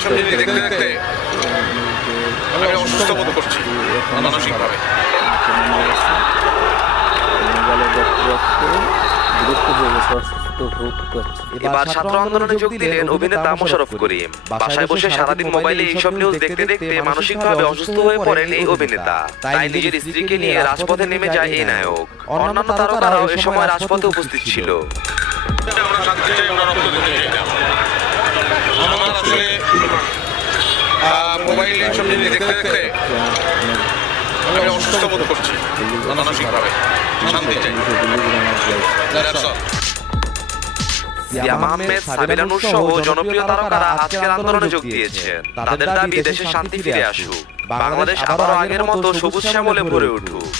এইসব জিনিস দেখতে দেখতে আমি অসুস্থ বোধ করছি মানসিকভাবে। এবার ছাত্র আন্দোলনে যোগ দিলেন অভিনেতা মোশাররফ করিম। বাসায় বসে সারাদিন মোবাইলে এইসব নিউজ দেখতে দেখতে মানসিকভাবে অসুস্থ হয়ে পড়েন এই অভিনেতা। তাই নিজের স্ত্রীকে নিয়ে রাজপথে নেমে যায় এই নায়ক। অন্যান্য তারকারাও এ সময় রাজপথে উপস্থিত ছিল। আমরা শান্তি চাই, আমরা রক্ত দিতে চাই না। আমার আসলে মোবাইলে এইসব জিনিস দেখতে দেখতে আমি অসুস্থ বোধ করছি মানসিকভাবে। শান্তি চাই। That's all. সিয়াম আহমেদ, সাবিনা নূর সহ জনপ্রিয় তারকারা আজকের আন্দোলনে যোগ দিয়েছেন। তাদের দাবি দেশে শান্তি ফিরে আসুক, বাংলাদেশ আবারও আগের মতো সবুজ শ্যামলে ভরে উঠুক।